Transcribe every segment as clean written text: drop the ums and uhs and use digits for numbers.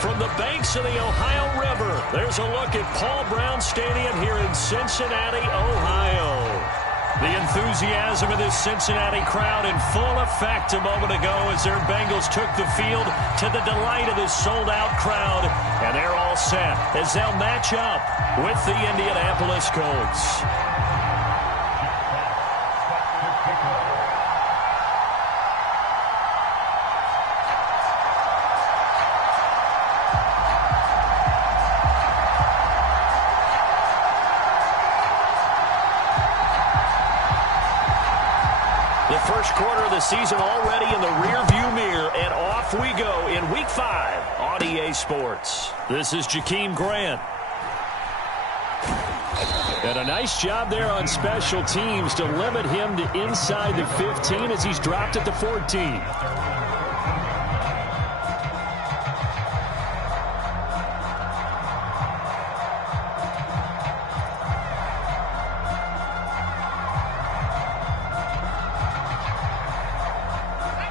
From the banks of the Ohio River, there's a look at Paul Brown Stadium here in Cincinnati, Ohio. The enthusiasm of this Cincinnati crowd in full effect a moment ago as their Bengals took the field to the delight of this sold-out crowd. And they're all set as they'll match up with the Indianapolis Colts. First quarter of the season already in the rearview mirror, and off we go in Week 5 on EA Sports. This is Jakeem Grant. And a nice job there on special teams to limit him to inside the 15 as he's dropped it to 14.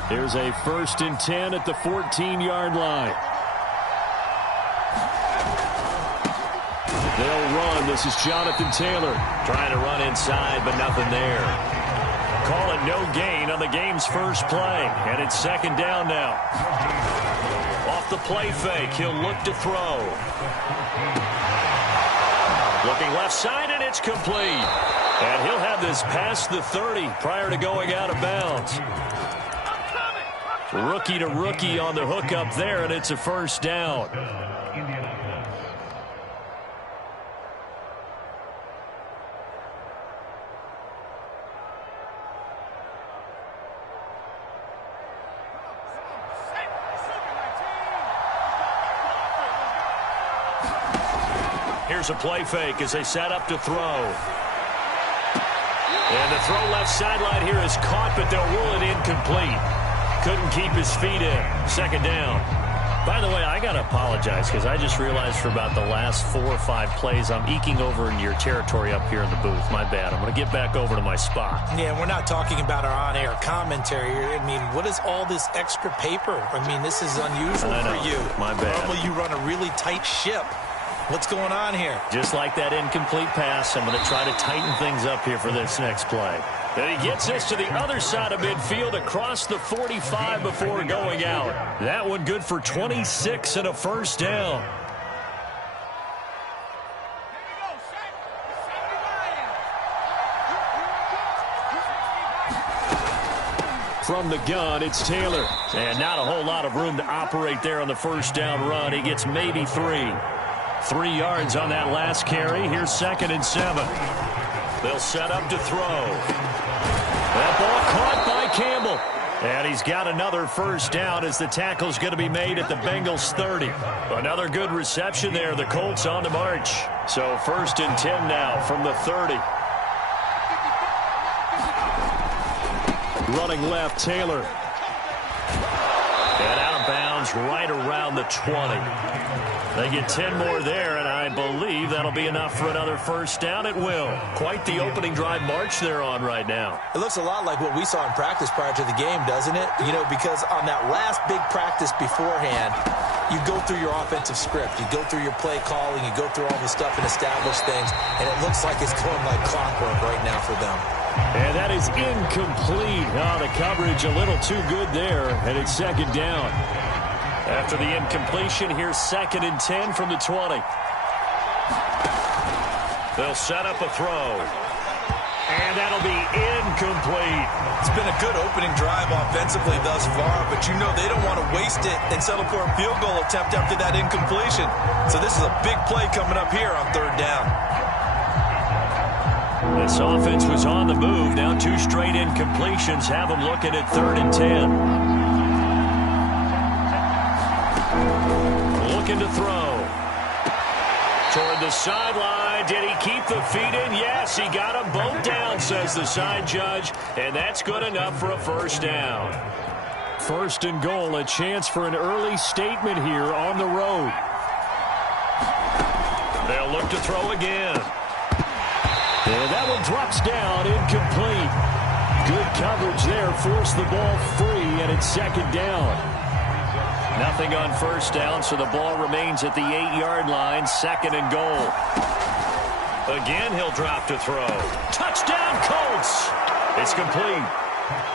Here's a 1st and 10 at the 14-yard line. They'll run. This is Jonathan Taylor trying to run inside, but nothing there. Call it no gain on the game's first play, and it's 2nd down now. Off the play fake, he'll look to throw. Looking left side, and it's complete. And he'll have this past the 30 prior to going out of bounds. Rookie to rookie on the hookup there, and it's a 1st down. Here's a play fake as they set up to throw. And the throw left sideline here is caught, but they'll rule it incomplete. Couldn't keep his feet in. 2nd down. By the way, I got to apologize because I just realized for about the last 4 or 5 plays, I'm eking over into your territory up here in the booth. My bad. I'm going to get back over to my spot. Yeah, we're not talking about our on-air commentary. I mean, what is all this extra paper? I mean, this is unusual for you. My bad. Normally you run a really tight ship. What's going on here? Just like that incomplete pass, I'm going to try to tighten things up here for this next play. And he gets this to the other side of midfield across the 45 before going out. That one good for 26 and a 1st down. From the gun, it's Taylor. And not a whole lot of room to operate there on the 1st down run. He gets maybe 3. 3 yards on that last carry. Here's 2nd and 7. They'll set up to throw. That ball caught by Campbell. And he's got another 1st down as the tackle's going to be made at the Bengals 30. Another good reception there. The Colts on the march. So 1st and 10 now from the 30. Running left, Taylor. And out of bounds right around the 20. They get 10 more there, and I believe that'll be enough for another 1st down. It will. Quite the opening drive march they're on right now. It looks a lot like what we saw in practice prior to the game, doesn't it? You know, because on that last big practice beforehand, you go through your offensive script. You go through your play calling. You go through all the stuff and establish things, and it looks like it's going like clockwork right now for them. And that is incomplete. Oh, the coverage a little too good there, and it's 2nd down. After the incompletion, here's 2nd and 10 from the 20. They'll set up a throw. And that'll be incomplete. It's been a good opening drive offensively thus far, but you know they don't want to waste it and settle for a field goal attempt after that incompletion. So this is a big play coming up here on 3rd down. This offense was on the move. Now 2 straight incompletions have them looking at 3rd and 10. Looking to throw. Toward the sideline. Did he keep the feet in? Yes, he got them both down, says the side judge. And that's good enough for a 1st down. 1st and goal, a chance for an early statement here on the road. They'll look to throw again. And that one drops down, incomplete. Good coverage there, forced the ball free, and it's 2nd down. Nothing on first down, so the ball remains at the 8-yard line, 2nd and goal. Again, he'll drop to throw. Touchdown, Colts! It's complete.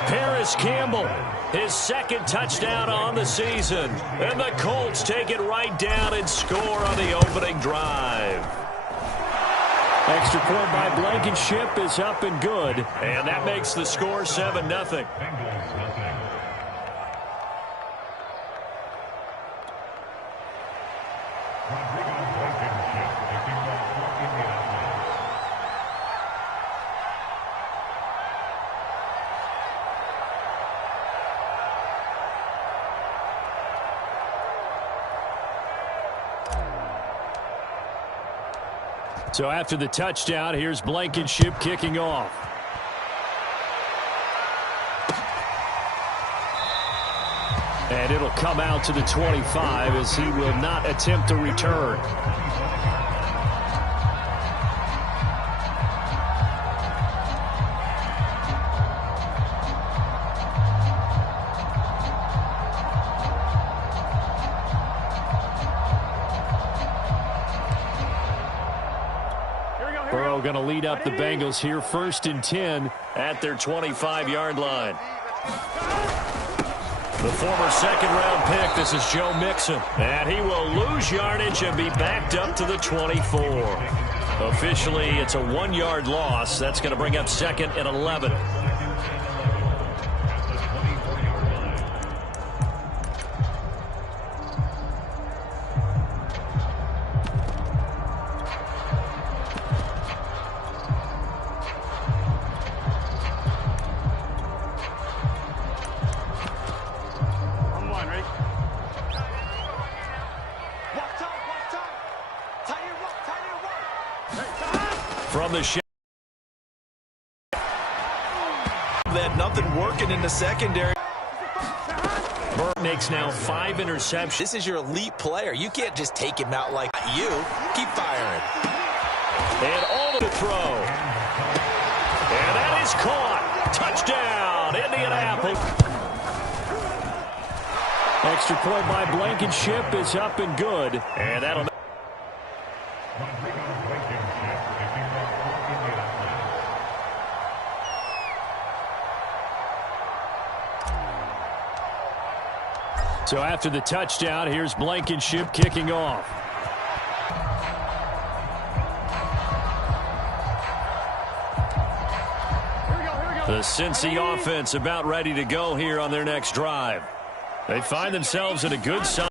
Paris Campbell, his 2nd touchdown on the season. And the Colts take it right down and score on the opening drive. Extra point by Blankenship is up and good. And that makes the score 7-0. So after the touchdown, here's Blankenship kicking off. And it'll come out to the 25 as he will not attempt a return. Burrow going to lead up the Bengals here, 1st and 10 at their 25-yard line. The former 2nd-round pick, this is Joe Mixon. And he will lose yardage and be backed up to the 24. Officially, it's a 1-yard loss. That's going to bring up 2nd and 11. From the they had nothing working in the secondary. Burke makes now 5 interceptions. This is your elite player. You can't just take him out like you. Keep firing. And all to throw. And that is caught. Touchdown, Indianapolis. Extra point by Blankenship is up and good. And that'll... So after the touchdown, here's Blankenship kicking off. The Cincy offense about ready to go here on their next drive. They find themselves in a good side.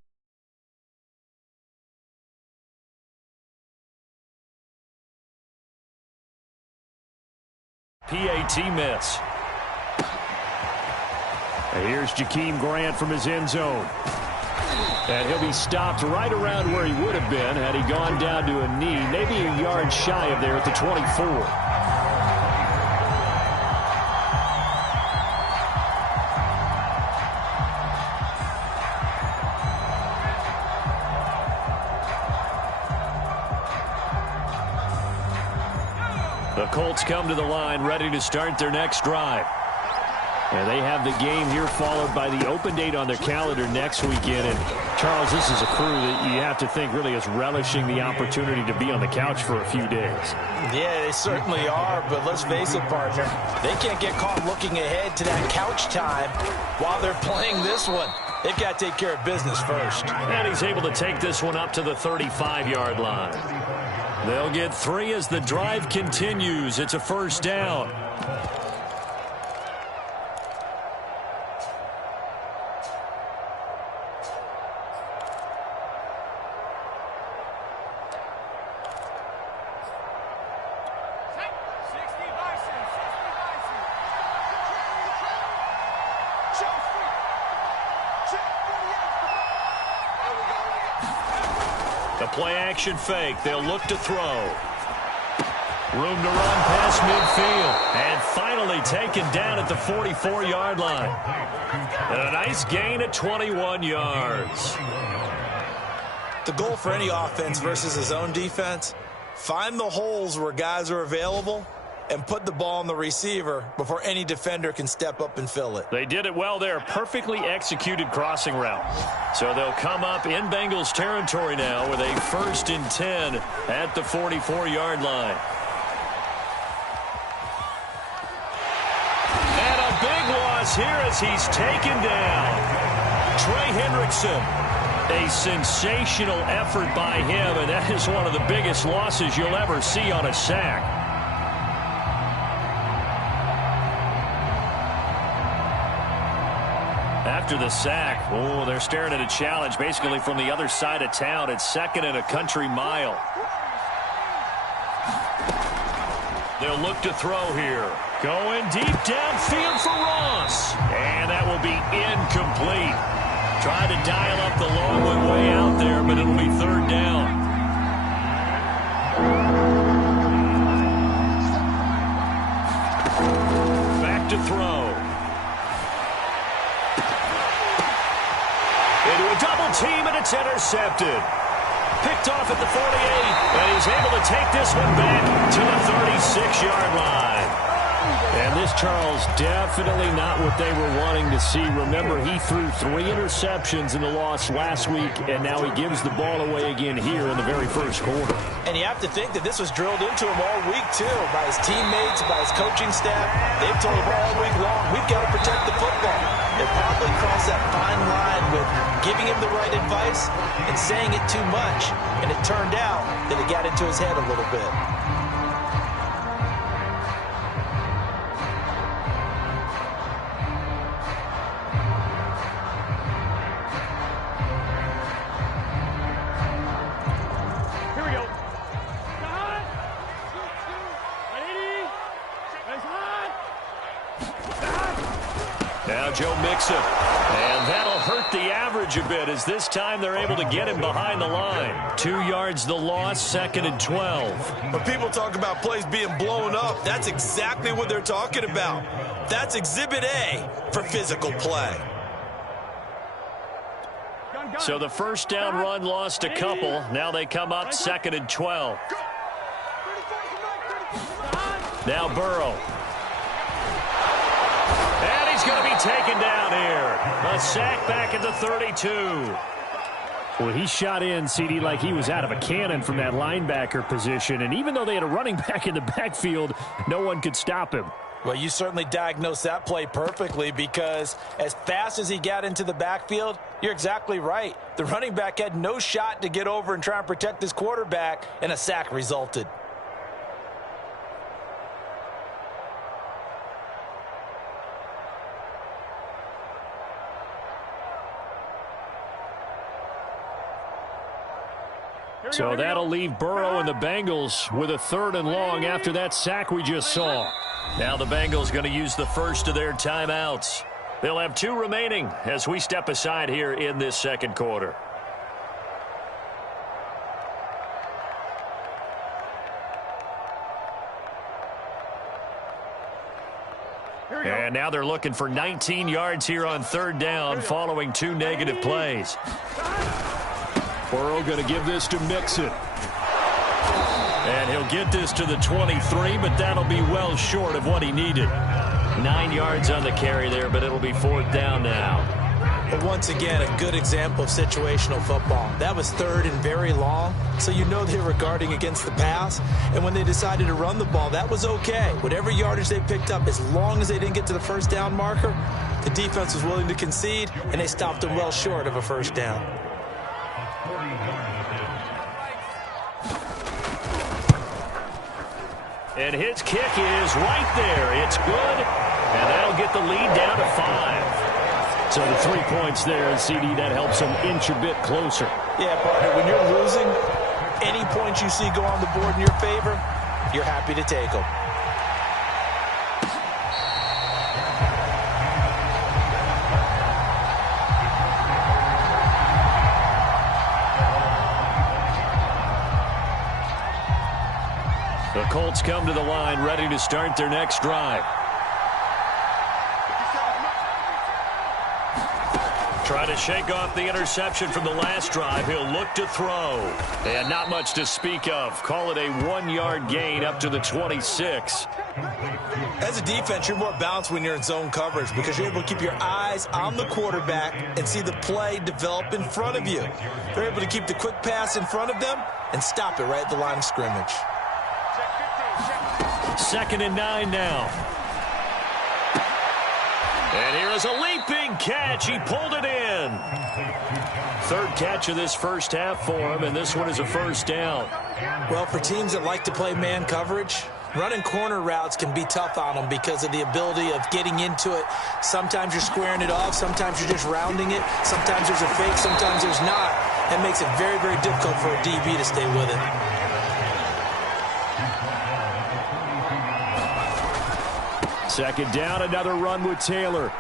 PAT miss. And here's Jakeem Grant from his end zone. And he'll be stopped right around where he would have been had he gone down to a knee, maybe a yard shy of there at the 24. The Colts come to the line ready to start their next drive. And they have the game here followed by the open date on their calendar next weekend. And, Charles, this is a crew that you have to think really is relishing the opportunity to be on the couch for a few days. Yeah, they certainly are, but let's face it, partner. They can't get caught looking ahead to that couch time while they're playing this one. They've got to take care of business first. And he's able to take this one up to the 35-yard line. They'll get 3 as the drive continues. It's a first down. The play-action fake. They'll look to throw. Room to run past midfield. And finally taken down at the 44-yard line. And a nice gain at 21 yards. The goal for any offense versus his own defense, find the holes where guys are available and put the ball on the receiver before any defender can step up and fill it. They did it well there. Perfectly executed crossing route. So they'll come up in Bengals territory now with a 1st and 10 at the 44-yard line. And a big loss here as he's taken down. Trey Hendrickson. A sensational effort by him, and that is one of the biggest losses you'll ever see on a sack. After the sack, oh, they're staring at a challenge basically from the other side of town. It's 2nd and a country mile. They'll look to throw here. Going deep downfield for Ross. And that will be incomplete. Tried to dial up the long one way out there, but it'll be 3rd down. Back to throw. Into a double team, and it's intercepted. Picked off at the 48, and he's able to take this one back to the 36-yard line. And this, Charles, definitely not what they were wanting to see. Remember, he threw 3 interceptions in the loss last week, and now he gives the ball away again here in the very first quarter. And you have to think that this was drilled into him all week, too, by his teammates, by his coaching staff. They've told him all week long, we've got to protect the football. They probably crossed that fine line with giving him the right advice and saying it too much. And it turned out that it got into his head a little bit. Now Joe Mixon, and that'll hurt the average a bit as this time they're able to get him behind the line. 2 yards the loss, 2nd and 12. When people talk about plays being blown up, that's exactly what they're talking about. That's Exhibit A for physical play. So the 1st down run lost a couple. Now they come up 2nd and 12. Now Burrow. And he's going to be taken down here. A sack back at the 32. Well, he shot in, CD, like he was out of a cannon from that linebacker position. And even though they had a running back in the backfield, no one could stop him. Well, you certainly diagnosed that play perfectly because as fast as he got into the backfield, you're exactly right. The running back had no shot to get over and try and protect his quarterback, and a sack resulted. So that'll leave Burrow and the Bengals with a 3rd and long after that sack we just saw. Now the Bengals going to use the first of their timeouts. They'll have 2 remaining as we step aside here in this 2nd quarter. And now they're looking for 19 yards here on 3rd down following 2 negative plays. Burrow going to give this to Mixon. And he'll get this to the 23, but that'll be well short of what he needed. 9 yards on the carry there, but it'll be 4th down now. But once again, a good example of situational football. That was 3rd and very long, so you know they were guarding against the pass. And when they decided to run the ball, that was okay. Whatever yardage they picked up, as long as they didn't get to the 1st down marker, the defense was willing to concede, and they stopped them well short of a 1st down. And his kick is right there. It's good, and that'll get the lead down to 5. So the 3 points there, and CD, that helps them inch a bit closer. Yeah, partner, when you're losing, any points you see go on the board in your favor, you're happy to take them. The Colts come to the line ready to start their next drive. Try to shake off the interception from the last drive. He'll look to throw. And not much to speak of. Call it a 1-yard gain up to the 26. As a defense, you're more balanced when you're in zone coverage because you're able to keep your eyes on the quarterback and see the play develop in front of you. They're able to keep the quick pass in front of them and stop it right at the line of scrimmage. 2nd and 9 now. And here is a leaping catch. He pulled it in. 3rd catch of this first half for him, and this one is a first down. Well, for teams that like to play man coverage, running corner routes can be tough on them because of the ability of getting into it. Sometimes you're squaring it off. Sometimes you're just rounding it. Sometimes there's a fake. Sometimes there's not. That makes it very, very difficult for a DB to stay with it. Second down, another run with Taylor.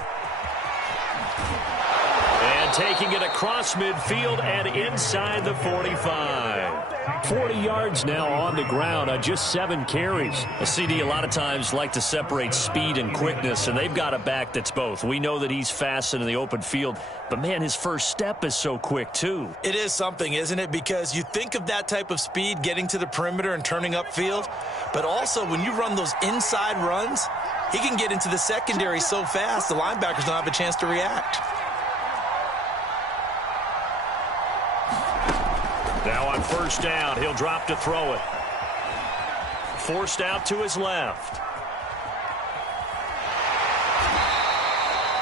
And taking it across midfield and inside the 45. 40 yards now on the ground on just 7 carries. A CD a lot of times like to separate speed and quickness, and they've got a back that's both. We know that he's fast in the open field, but, man, his first step is so quick, too. It is something, isn't it? Because you think of that type of speed getting to the perimeter and turning upfield, but also when you run those inside runs, he can get into the secondary so fast the linebackers don't have a chance to react. Now on first down, he'll drop to throw it. Forced out to his left.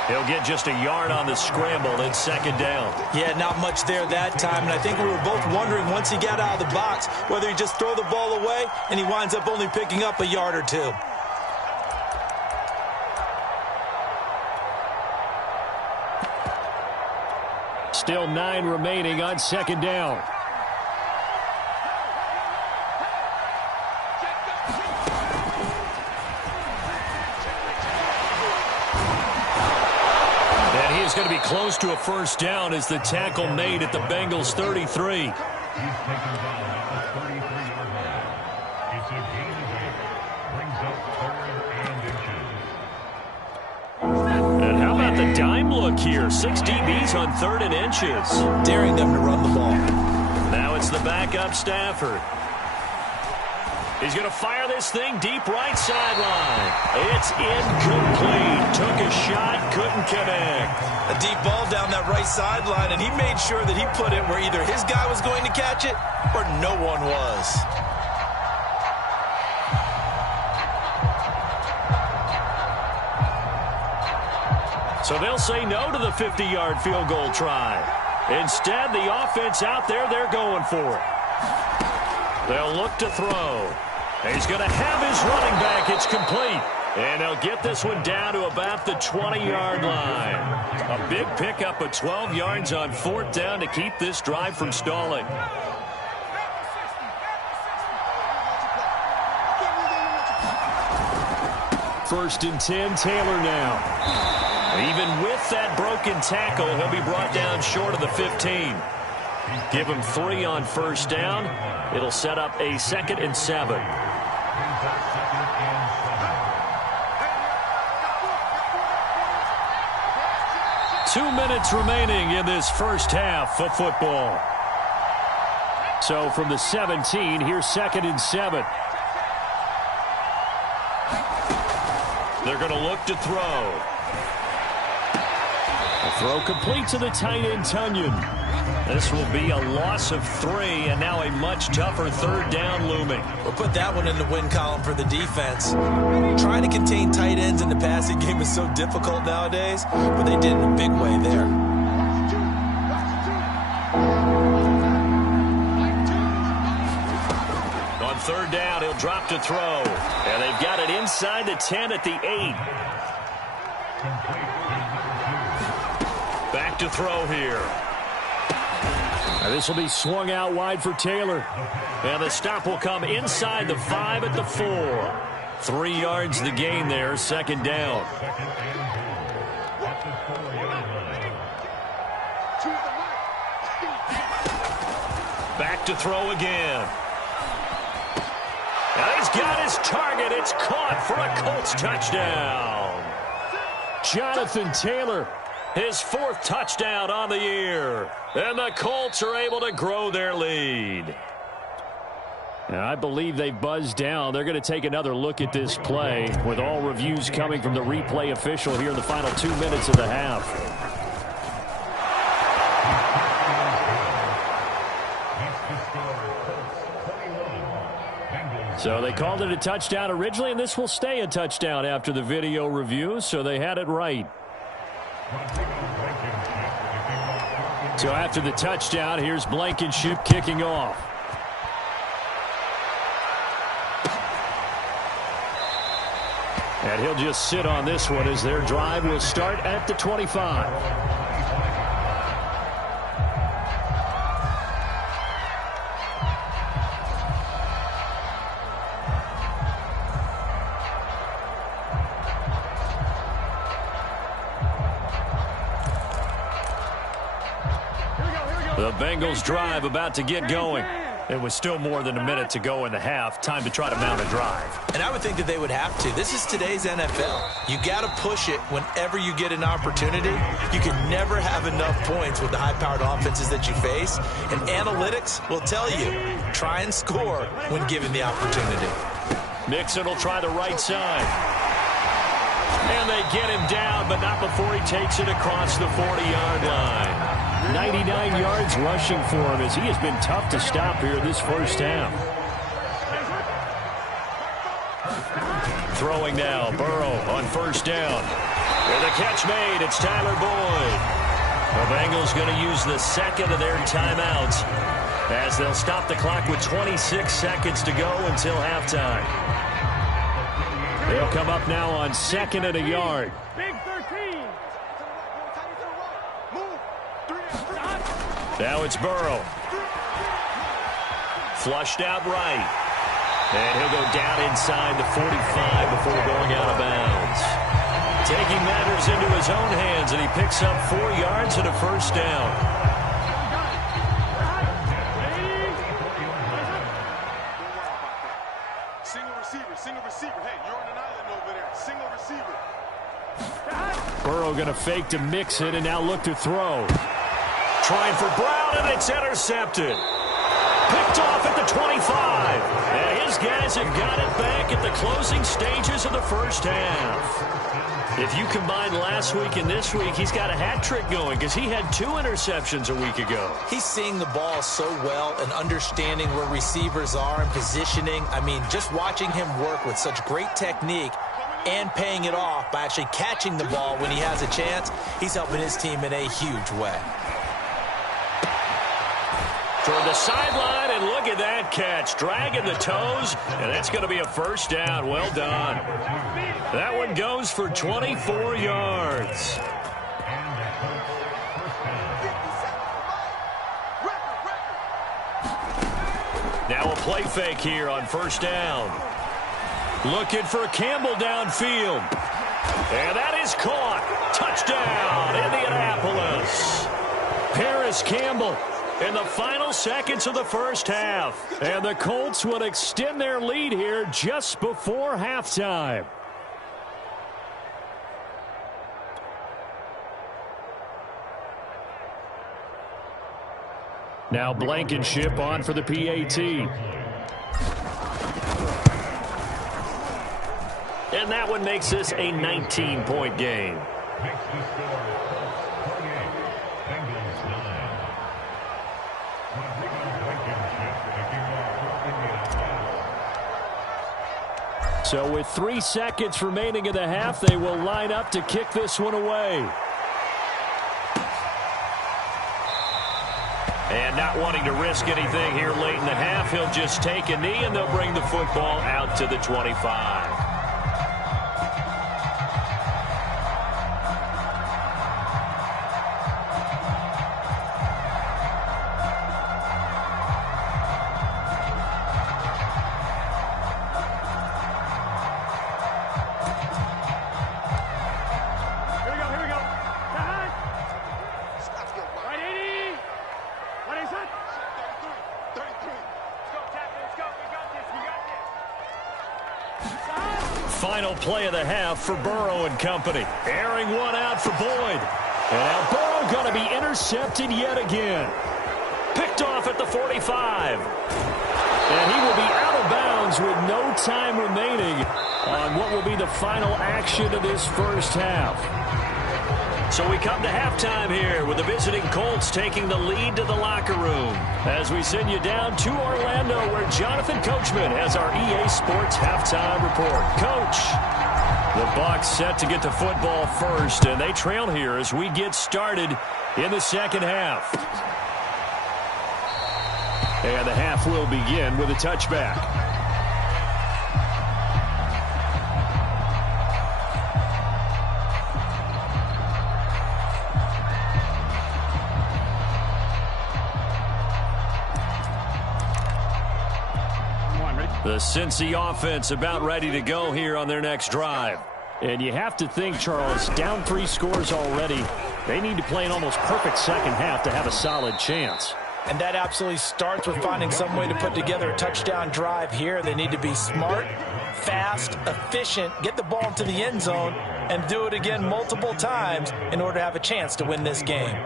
He'll get just a yard on the scramble in 2nd down. Yeah, not much there that time, and I think we were both wondering once he got out of the box whether he just throw the ball away and he winds up only picking up a yard or 2. Still 9 remaining on 2nd down. And he is going to be close to a first down as the tackle made at the Bengals 33. And how about the dime look here? 6 DBs on 3rd and inches. Daring them to run the ball. Now it's the backup Stafford. He's going to fire this thing deep right sideline. It's incomplete. Took a shot, couldn't connect. A deep ball down that right sideline, and he made sure that he put it where either his guy was going to catch it or no one was. So they'll say no to the 50-yard field goal try. Instead, the offense out there, they're going for it. They'll look to throw. He's going to have his running back. It's complete. And they'll get this one down to about the 20-yard line. A big pickup of 12 yards on 4th down to keep this drive from stalling. First and 10, Taylor now. Even with that broken tackle, he'll be brought down short of the 15. Give him 3 on first down. It'll set up a 2nd and 7. Two minutes remaining in this first half of football. So from the 17, here's 2nd and 7. They're going to look to throw. The throw complete to the tight end, Tunyon. This will be a loss of 3, and now a much tougher 3rd down looming. We'll put that one in the win column for the defense. Trying to contain tight ends in the passing game is so difficult nowadays, but they did in a big way there. On 3rd down, he'll drop to throw. And they've got it inside the 10 at the 8. Back to throw here. Now this will be swung out wide for Taylor. And the stop will come inside the 5 at the 4. 3 yards the gain there, 2nd down. Back to throw again. And he's got his target. It's caught for a Colts touchdown. Jonathan Taylor. His 4th touchdown on the year. And the Colts are able to grow their lead. And I believe they buzzed down. They're going to take another look at this play with all reviews coming from the replay official here in the final 2 minutes of the half. So they called it a touchdown originally, and this will stay a touchdown after the video review, so they had it right. So after the touchdown, here's Blankenship kicking off. And he'll just sit on this one as their drive will start at the 25. The Bengals drive about to get going. It was still more than a minute to go in the half. Time to try to mount a drive. And I would think that they would have to. This is today's NFL. You got to push it whenever you get an opportunity. You can never have enough points with the high-powered offenses that you face. And analytics will tell you, try and score when given the opportunity. Mixon will try the right side. And they get him down, but not before he takes it across the 40-yard line. 99 yards rushing for him as he has been tough to stop here this first half. Throwing now, Burrow on first down. With a catch made, it's Tyler Boyd. The Bengals going to use the second of their timeouts as they'll stop the clock with 26 seconds to go until halftime. They'll come up now on second and a yard. Now it's Burrow. Flushed out right. And he'll go down inside the 45 before going out of bounds. Taking matters into his own hands, and he picks up 4 yards and a first down. Single receiver. Hey, you're on an island over there. Single receiver. Burrow going to fake to Mixon and now look to throw. Trying for Brown, and it's intercepted. Picked off at the 25. And his guys have got it back at the closing stages of the first half. If you combine last week and this week, he's got a hat trick going because he had 2 interceptions a week ago. He's seeing the ball so well and understanding where receivers are and positioning. I mean, just watching him work with such great technique and paying it off by actually catching the ball when he has a chance, he's helping his team in a huge way. Toward the sideline, and look at that catch. Dragging the toes, and that's going to be a first down. Well done. That one goes for 24 yards. Now a play fake here on first down. Looking for Campbell downfield. And that is caught. Touchdown, Indianapolis. Paris Campbell in the final seconds of the first half. And the Colts will extend their lead here just before halftime. Now Blankenship on for the PAT. And that one makes this a 19-point game. So with 3 seconds remaining in the half, they will line up to kick this one away. And not wanting to risk anything here late in the half, he'll just take a knee, and they'll bring the football out to the 25. Final play of the half for Burrow and company. Airing one out for Boyd. And now Burrow going to be intercepted yet again. Picked off at the 45. And he will be out of bounds with no time remaining on what will be the final action of this first half. So we come to halftime here with the visiting Colts taking the lead to the locker room as we send you down to Orlando where Jonathan Coachman has our EA Sports halftime report. Coach, the Bucs set to get to football first, and they trail here as we get started in the second half. And the half will begin with a touchback. The Cincy offense about ready to go here on their next drive. And you have to think, Charles, down 3 scores already. They need to play an almost perfect second half to have a solid chance. And that absolutely starts with finding some way to put together a touchdown drive here. They need to be smart, fast, efficient, get the ball into the end zone, and do it again multiple times in order to have a chance to win this game.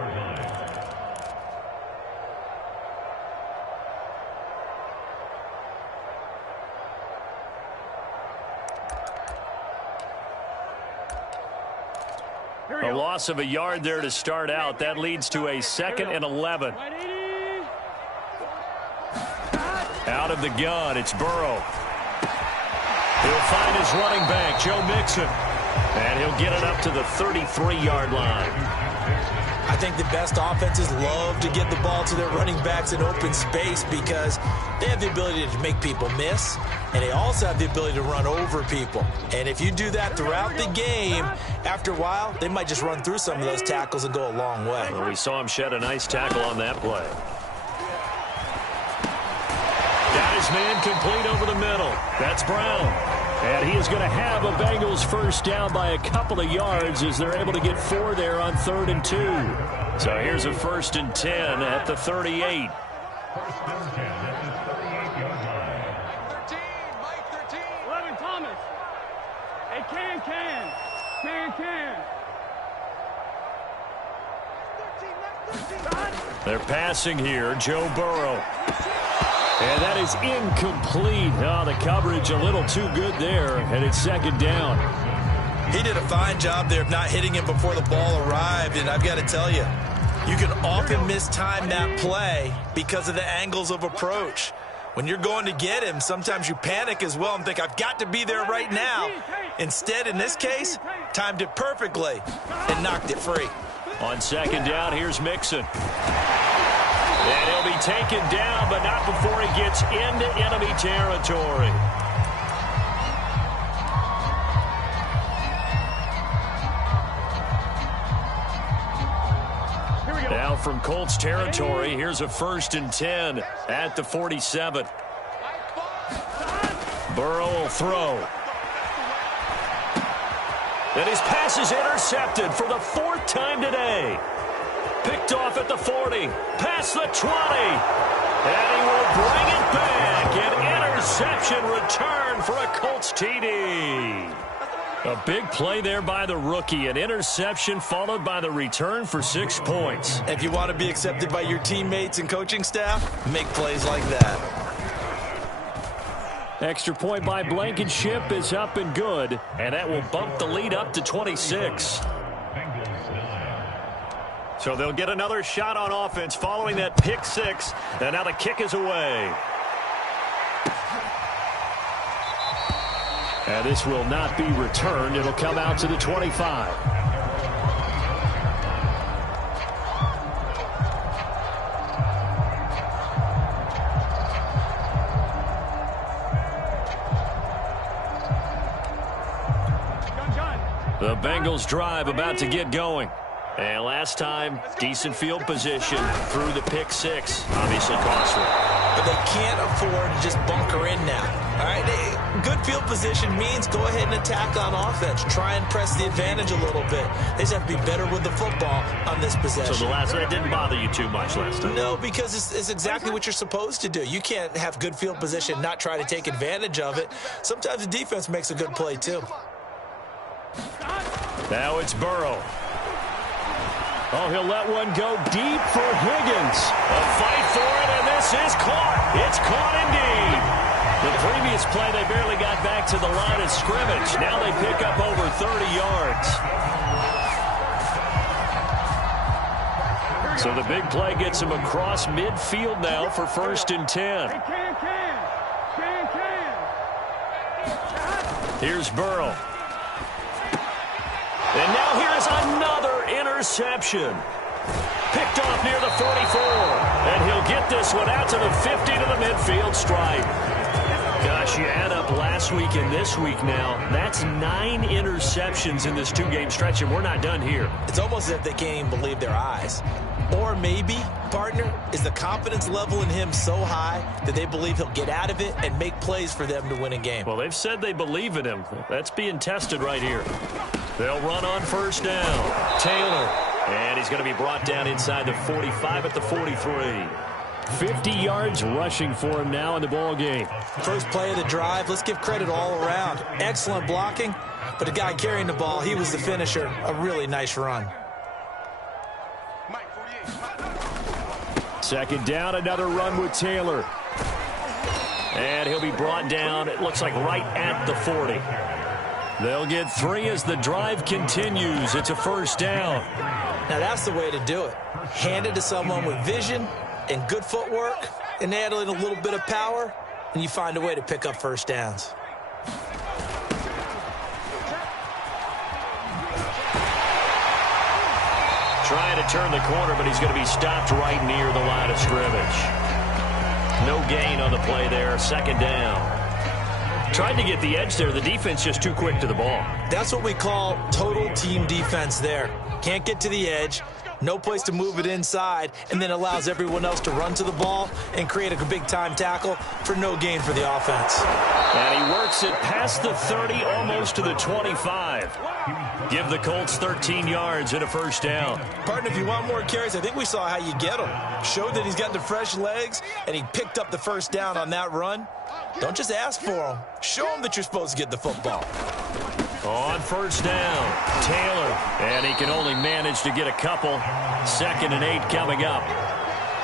A loss of a yard there to start out. That leads to a 2nd and 11. Out of the gun, it's Burrow. He'll find his running back, Joe Mixon. And he'll get it up to the 33-yard line. I think the best offenses love to get the ball to their running backs in open space because they have the ability to make people miss, and they also have the ability to run over people. And if you do that throughout the game, after a while, they might just run through some of those tackles and go a long way. Well, we saw him shed a nice tackle on that play. Got his man complete over the middle. That's Brown. And he is going to have a Bengals first down by a couple of yards as they're able to get 4 there on 3rd and 2. So here's a 1st and 10 at the 38. 13, Mike 13. 11, Thomas. Hey, Can. 13. They're passing here, Joe Burrow. And that is incomplete. Oh, the coverage a little too good there, and it's 2nd down. He did a fine job there of not hitting him before the ball arrived, and I've got to tell you, you can often mistime that play because of the angles of approach. When you're going to get him, sometimes you panic as well and think, I've got to be there right now. Instead, in this case, timed it perfectly and knocked it free. On 2nd down, here's Mixon. And he'll be taken down, but not before he gets into enemy territory. Now from Colts territory, here's a 1st and 10 at the 47. Burrow will throw. And his pass is intercepted for the 4th time today. Picked off at the 40, past the 20, and he will bring it back. An interception return for a Colts TD. A big play there by the rookie. An interception followed by the return for 6 points. If you want to be accepted by your teammates and coaching staff, make plays like that. Extra point by Blankenship is up and good, and that will bump the lead up to 26. So they'll get another shot on offense following that pick 6. And now the kick is away. And this will not be returned. It'll come out to the 25. The Bengals drive about to get going. And last time, decent field position through the pick 6. Obviously costly. But they can't afford to just bunker in now. All right, good field position means go ahead and attack on offense. Try and press the advantage a little bit. They just have to be better with the football on this possession. So that didn't bother you too much last time? No, because it's exactly what you're supposed to do. You can't have good field position, not try to take advantage of it. Sometimes the defense makes a good play too. Now it's Burrow. Oh, he'll let one go deep for Higgins. A fight for it, and this is caught. It's caught indeed. The previous play, they barely got back to the line of scrimmage. Now they pick up over 30 yards. So the big play gets him across midfield now for 1st and 10. Here's Burrow. And now here's another interception. Picked off near the 44. And he'll get this one out to the 50 to the midfield stripe. Gosh, you add up last week and this week now. That's 9 interceptions in this 2-game stretch, and we're not done here. It's almost as if they can't even believe their eyes. Or maybe, partner, is the confidence level in him so high that they believe he'll get out of it and make plays for them to win a game. Well, they've said they believe in him. That's being tested right here. They'll run on 1st down. Taylor. And he's going to be brought down inside the 45 at the 43. 50 yards rushing for him now in the ball game. First play of the drive, let's give credit all around. Excellent blocking, but the guy carrying the ball, he was the finisher. A really nice run. 2nd down, another run with Taylor. And he'll be brought down, it looks like right at the 40. They'll get 3 as the drive continues. It's a 1st down. Now that's the way to do it. Hand it to someone with vision and good footwork, and add in a little bit of power, and you find a way to pick up 1st downs. Trying to turn the corner, but he's going to be stopped right near the line of scrimmage. No gain on the play there. 2nd down. Tried to get the edge there. The defense just too quick to the ball. That's what we call total team defense there. Can't get to the edge, no place to move it inside, and then allows everyone else to run to the ball and create a big-time tackle for no gain for the offense. And he works it past the 30, almost to the 25. Give the Colts 13 yards and a 1st down. Partner, if you want more carries, I think we saw how you get them. Showed that he's got the fresh legs, and he picked up the 1st down on that run. Don't just ask for them. Show them that you're supposed to get the football. On 1st down, Taylor. And he can only manage to get a couple. 2nd and 8 coming up.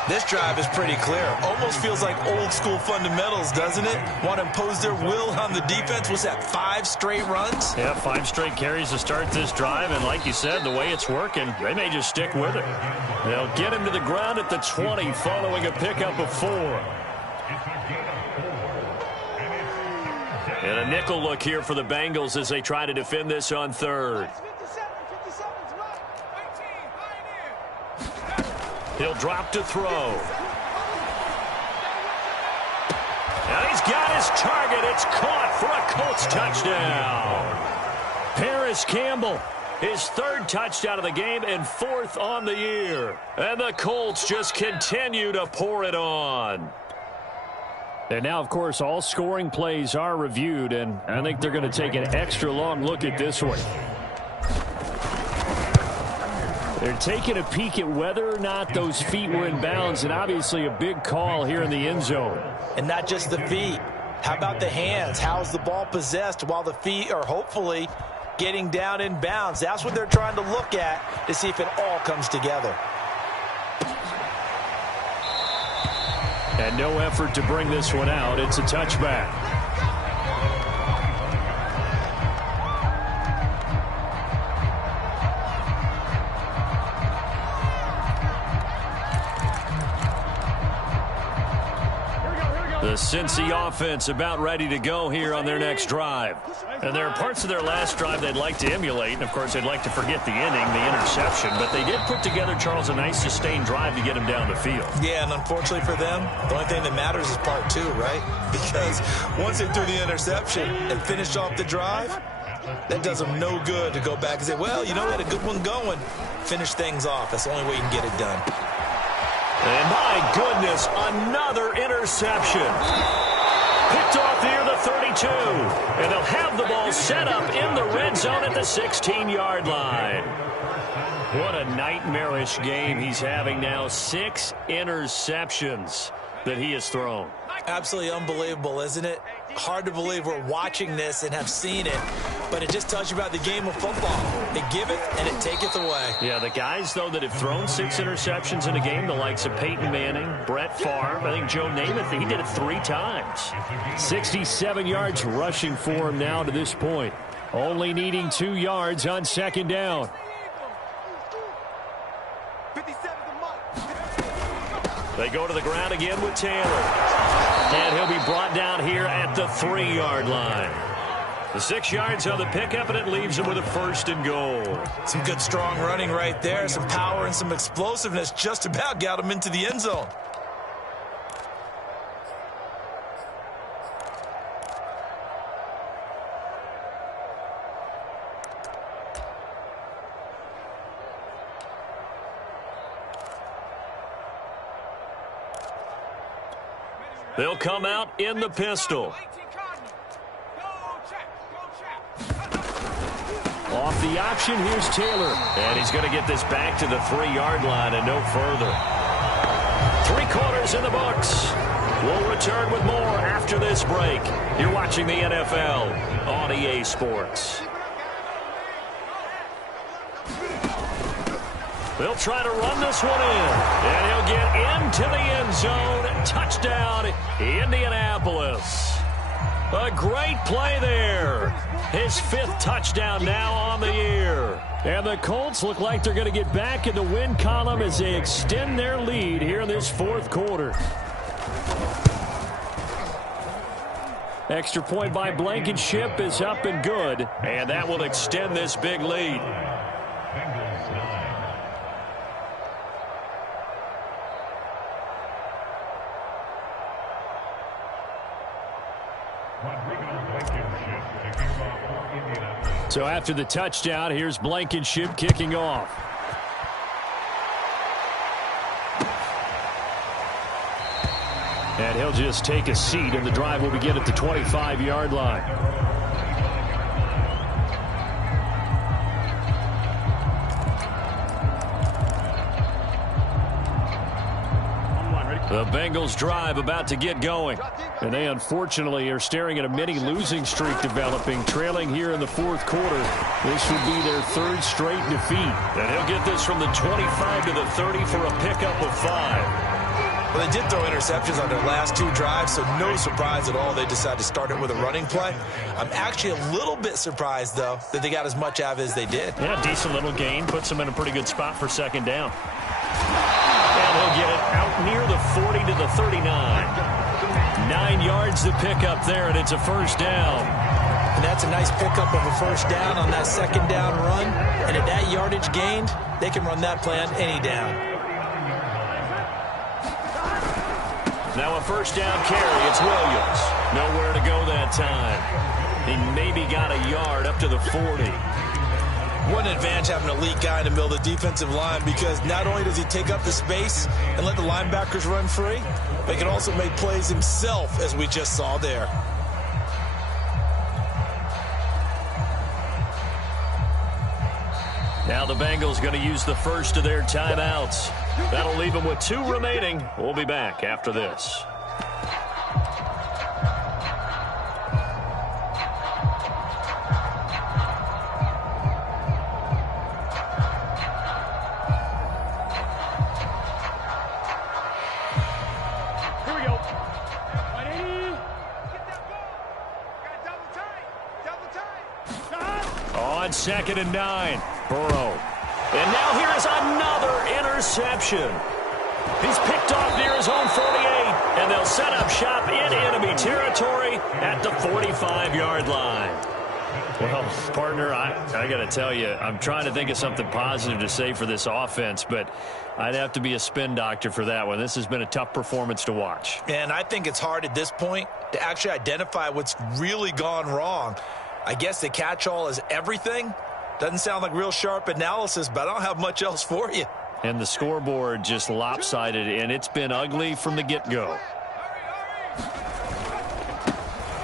This drive is pretty clear. Almost feels like old school fundamentals, doesn't it? Want to impose their will on the defense. Was that 5 straight runs? Yeah, 5 straight carries to start this drive. And like you said, the way it's working, they may just stick with it. They'll get him to the ground at the 20 following a pickup of 4. And a nickel look here for the Bengals as they try to defend this on 3rd. He'll drop to throw. And he's got his target. It's caught for a Colts touchdown. Paris Campbell, his 3rd touchdown of the game and 4th on the year. And the Colts just continue to pour it on. And now, of course, all scoring plays are reviewed, and I think they're going to take an extra long look at this one. They're taking a peek at whether or not those feet were in bounds, and obviously a big call here in the end zone. And not just the feet. How about the hands? How's the ball possessed while the feet are hopefully getting down in bounds? That's what they're trying to look at to see if it all comes together. And no effort to bring this one out. It's a touchback. The Cincy offense about ready to go here on their next drive. And there are parts of their last drive they'd like to emulate. And, of course, they'd like to forget the inning, the interception. But they did put together, Charles, a nice sustained drive to get him down the field. Yeah, and unfortunately for them, the only thing that matters is part 2, right? Because once they threw the interception and finished off the drive, that does them no good to go back and say, well, you know, we had a good one going. Finish things off. That's the only way you can get it done. And my goodness, another interception. Picked off near the 32. And they'll have the ball set up in the red zone at the 16-yard line. What a nightmarish game he's having now. 6 interceptions that he has thrown. Absolutely unbelievable, isn't it? Hard to believe we're watching this and have seen it. but it just tells you about the game of football. It giveth and it taketh away. Yeah, the guys, though, that have thrown 6 interceptions in a game, the likes of Peyton Manning, Brett Favre, I think Joe Namath, he did it 3 times. 67 yards rushing for him now to this point. Only needing 2 yards on second down. They go to the ground again with Taylor. And he'll be brought down here at the 3-yard line. The 6 yards on the pickup, and it leaves him with a 1st and goal. Some good strong running right there. Some power and some explosiveness just about got him into the end zone. They'll come out in the pistol. Off the option, here's Taylor. And he's going to get this back to the 3-yard line and no further. 3 quarters in the books. We'll return with more after this break. You're watching the NFL on EA Sports. They'll try to run this one in. And he'll get into the end zone. Touchdown, Indianapolis. A great play there. His 5th touchdown now on the year. And the Colts look like they're going to get back in the win column as they extend their lead here in this 4th quarter. Extra point by Blankenship is up and good. And that will extend this big lead. So after the touchdown, here's Blankenship kicking off. And he'll just take a seat, and the drive will begin at the 25-yard line. The Bengals drive about to get going. And they unfortunately are staring at a mini losing streak developing, trailing here in the 4th quarter. This would be their 3rd straight defeat. And he'll get this from the 25 to the 30 for a pickup of 5. Well, they did throw interceptions on their last 2 drives, so no surprise at all they decided to start it with a running play. I'm actually a little bit surprised, though, that they got as much out of it as they did. Yeah, decent little gain. Puts them in a pretty good spot for second down. And he'll get it out near the 40 to the 39. 9 yards to pick up there, and it's a 1st down. And that's a nice pickup of a 1st down on that 2nd down run. And at that yardage gained, they can run that play on any down. Now a 1st down carry. It's Williams. Nowhere to go that time. He maybe got a yard up to the 40. What an advantage having an elite guy in the middle of the defensive line, because not only does he take up the space and let the linebackers run free, but he can also make plays himself, as we just saw there. Now the Bengals going to use the first of their timeouts. That'll leave them with 2 remaining. We'll be back after this. On 2nd and 9, Burrow. And now here is another interception. He's picked off near his own 48, and they'll set up shop in enemy territory at the 45-yard line. Well, partner, I got to tell you, I'm trying to think of something positive to say for this offense, but I'd have to be a spin doctor for that one. This has been a tough performance to watch. And I think it's hard at this point to actually identify what's really gone wrong. I guess the catch-all is everything. Doesn't sound like real sharp analysis, but I don't have much else for you. And the scoreboard just lopsided, and it's been ugly from the get-go.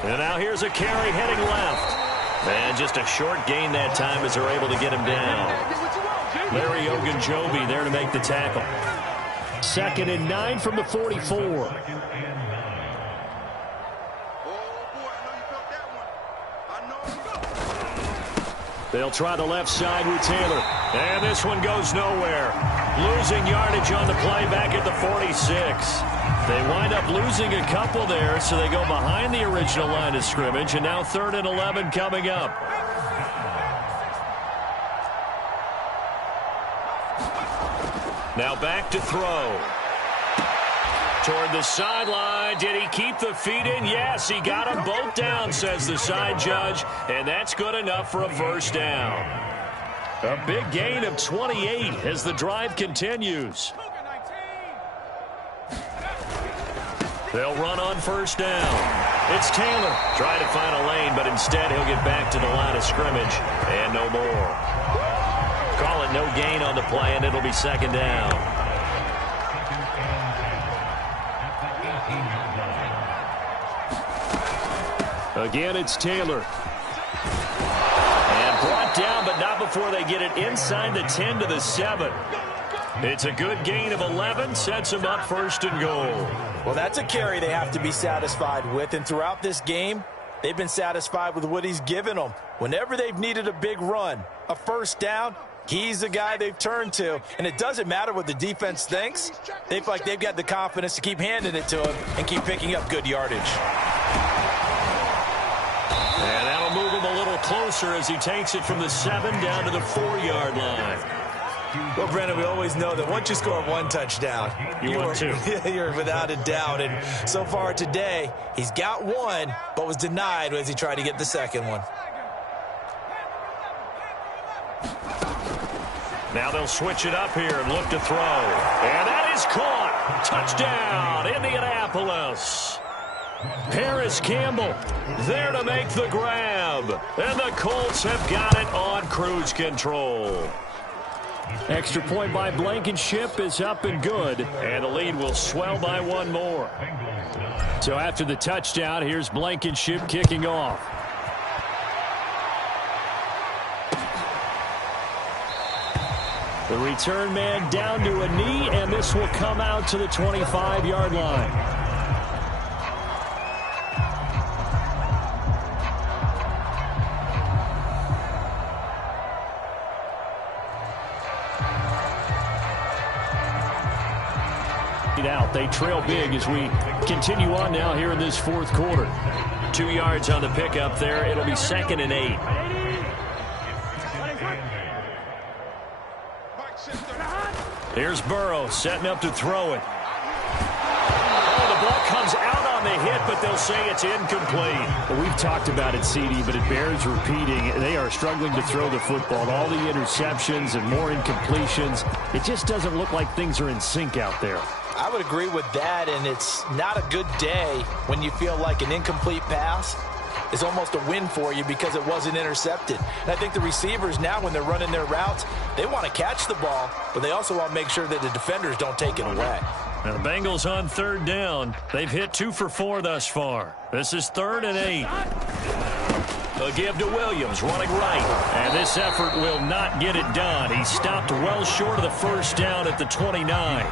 And now here's a carry heading left. And just a short gain that time as they're able to get him down. Larry Ogunjobi there to make the tackle. 2nd and 9 from the 44. They'll try the left side with Taylor. And this one goes nowhere. Losing yardage on the play back at the 46. They wind up losing a couple there, so they go behind the original line of scrimmage, and now 3rd and 11 coming up. Now back to throw. Toward the sideline. Did he keep the feet in? Yes, he got them both down, says the side judge, and that's good enough for a first down. A big gain of 28 as the drive continues. They'll run on first down. It's Taylor trying to find a lane, but instead he'll get back to the line of scrimmage and no more. Call it no gain on the play, and it'll be 2nd down. Again, it's Taylor. And brought down, but not before they get it inside the 10 to the 7. It's a good gain of 11, sets them up 1st and goal. Well, that's a carry they have to be satisfied with, and throughout this game, they've been satisfied with what he's given them. Whenever they've needed a big run, a first down, he's the guy they've turned to. And it doesn't matter what the defense thinks. They feel like they've got the confidence to keep handing it to him and keep picking up good yardage. And that'll move him a little closer as he takes it from the 7 down to the 4-yard line. Well, Brennan, we always know that once you score 1 touchdown, you're without a doubt. And so far today, he's got 1, but was denied as he tried to get the 2nd one. Now they'll switch it up here and look to throw. And that is caught. Touchdown, Indianapolis. Paris Campbell there to make the grab. And the Colts have got it on cruise control. Extra point by Blankenship is up and good. And the lead will swell by 1 more. So after the touchdown, here's Blankenship kicking off. The return man down to a knee, and this will come out to the 25-yard line. Out. They trail big as we continue on now here in this 4th quarter. 2 yards on the pickup there. It'll be 2nd and 8. Here's Burrow setting up to throw it. Oh, the ball comes out on the hit, but they'll say it's incomplete. Well, we've talked about it, CD, but it bears repeating. They are struggling to throw the football. All the interceptions and more incompletions. It just doesn't look like things are in sync out there. I would agree with that, and it's not a good day when you feel like an incomplete pass is almost a win for you because it wasn't intercepted. And I think the receivers now, when they're running their routes, they want to catch the ball, but they also want to make sure that the defenders don't take it away. Now the Bengals on 3rd down. They've hit 2 for 4 thus far. This is 3rd and 8. A give to Williams, running right. And this effort will not get it done. He stopped well short of the first down at the 29.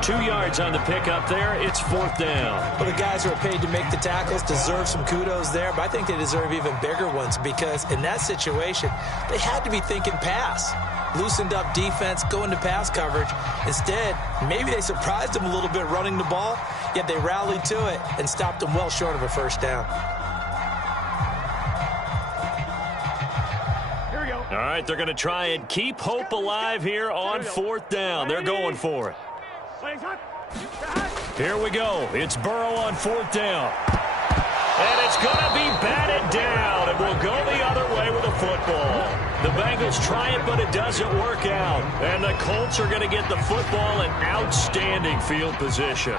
2 yards on the pickup there. It's 4th down. Well, the guys who are paid to make the tackles deserve some kudos there, but I think they deserve even bigger ones because in that situation, they had to be thinking pass. Loosened up defense, going to pass coverage. Instead, maybe they surprised them a little bit running the ball, yet they rallied to it and stopped them well short of a first down. Here we go. All right, they're going to try and keep hope alive here on 4th down. They're going for it. Here we go. It's Burrow on 4th down. And it's going to be batted down. And we'll go the other way with the football. The Bengals try it, but it doesn't work out. And the Colts are going to get the football in outstanding field position.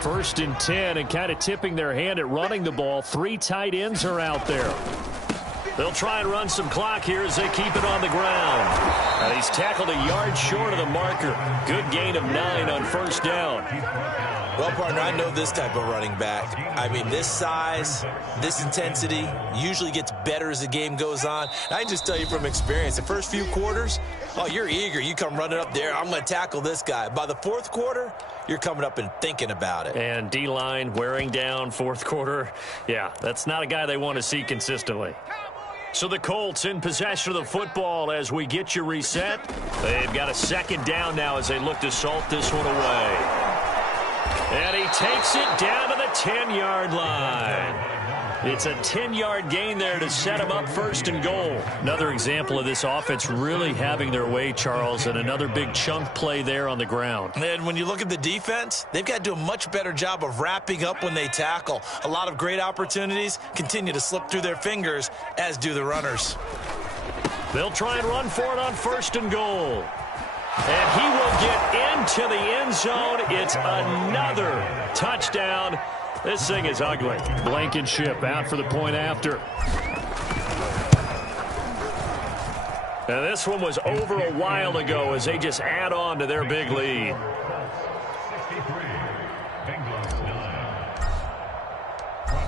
1st and 10, and kind of tipping their hand at running the ball. 3 tight ends are out there. They'll try and run some clock here as they keep it on the ground. And he's tackled a yard short of the marker. Good gain of 9 on 1st down. Well, partner, I know this type of running back. I mean, this size, this intensity usually gets better as the game goes on. And I can just tell you from experience, the first few quarters, oh, you're eager. You come running up there, I'm going to tackle this guy. By the 4th quarter, you're coming up and thinking about it. And D-line wearing down 4th quarter. Yeah, that's not a guy they want to see consistently. So the Colts in possession of the football as we get you reset. They've got a second down now as they look to salt this one away. And he takes it down to the 10-yard line. It's a 10-yard gain there to set him up 1st and goal. Another example of this offense really having their way, Charles, and another big chunk play there on the ground. And when you look at the defense, they've got to do a much better job of wrapping up when they tackle. A lot of great opportunities continue to slip through their fingers, as do the runners. They'll try and run for it on 1st and goal. And he will get into the end zone. It's another touchdown. This thing is ugly. Blankenship out for the point after. And this one was over a while ago as they just add on to their big lead.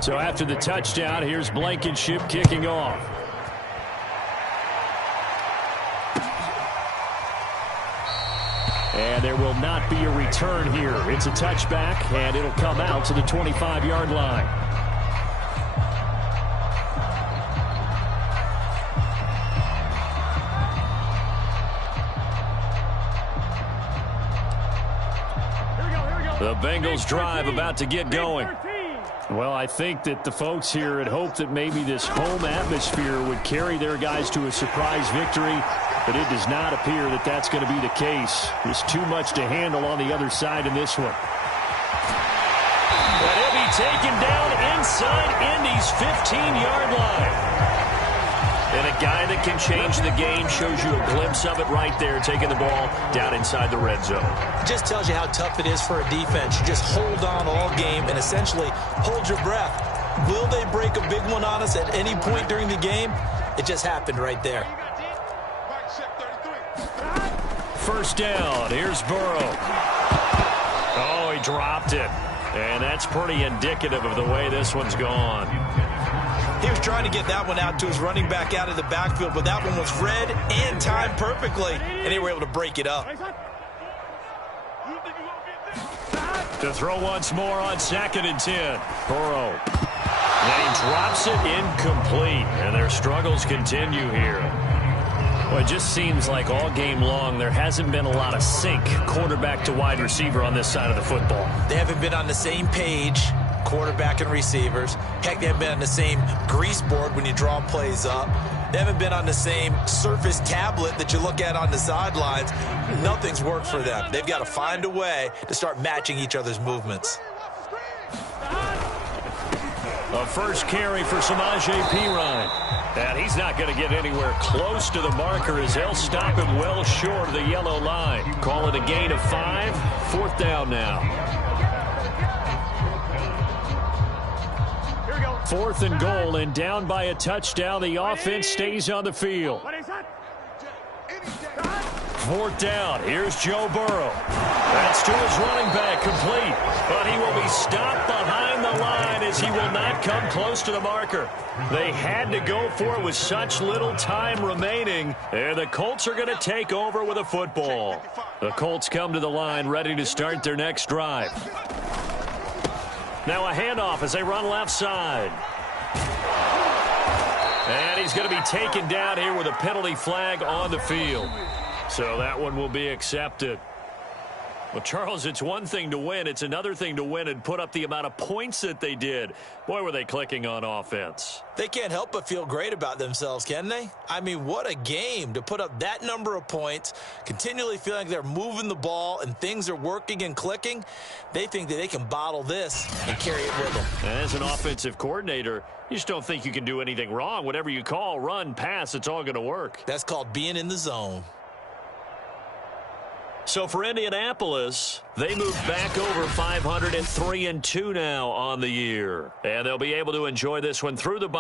So after the touchdown, here's Blankenship kicking off. And there will not be a return here. It's a touchback, and it'll come out to the 25-yard line. The Bengals drive about to get going. Well, I think that the folks here had hoped that maybe this home atmosphere would carry their guys to a surprise victory, but it does not appear that that's going to be the case. There's too much to handle on the other side in this one. But he'll be taken down inside Indy's 15-yard line. And a guy that can change the game shows you a glimpse of it right there, taking the ball down inside the red zone. It just tells you how tough it is for a defense. You just hold on all game and essentially hold your breath. Will they break a big one on us at any point during the game? It just happened right there. First down. Here's Burrow. Oh, he dropped it. And that's pretty indicative of the way this one's gone. He was trying to get that one out to his running back out of the backfield, but that one was read and timed perfectly, and they were able to break it up. To throw once more on 2nd and 10. Burrow. And he drops it incomplete, and their struggles continue here. Well, it just seems like all game long there hasn't been a lot of sync quarterback to wide receiver on this side of the football. They haven't been on the same page, quarterback and receivers. Heck, they haven't been on the same grease board when you draw plays up. They haven't been on the same surface tablet that you look at on the sidelines. Nothing's worked for them. They've got to find a way to start matching each other's movements. A first carry for Samaje Perine. And he's not going to get anywhere close to the marker as they'll stop him well short of the yellow line. Call it a gain of 5. 4th down now. 4th and goal, and down by a touchdown. The offense stays on the field. 4th down. Here's Joe Burrow. That's to his running back, complete. But he will be stopped behind the line as he will not come close to the marker. They had to go for it with such little time remaining. And the Colts are going to take over with a football. The Colts come to the line ready to start their next drive. Now a handoff as they run left side. And he's going to be taken down here with a penalty flag on the field. So that one will be accepted. Well, Charles, it's one thing to win. It's another thing to win and put up the amount of points that they did. Boy, were they clicking on offense. They can't help but feel great about themselves, can they? I mean, what a game to put up that number of points, continually feeling like they're moving the ball and things are working and clicking. They think that they can bottle this and carry it with them. And as an offensive coordinator, you just don't think you can do anything wrong. Whatever you call, run, pass, it's all going to work. That's called being in the zone. So for Indianapolis, they move back over 500 at 3-2 now on the year. And they'll be able to enjoy this one through the bye.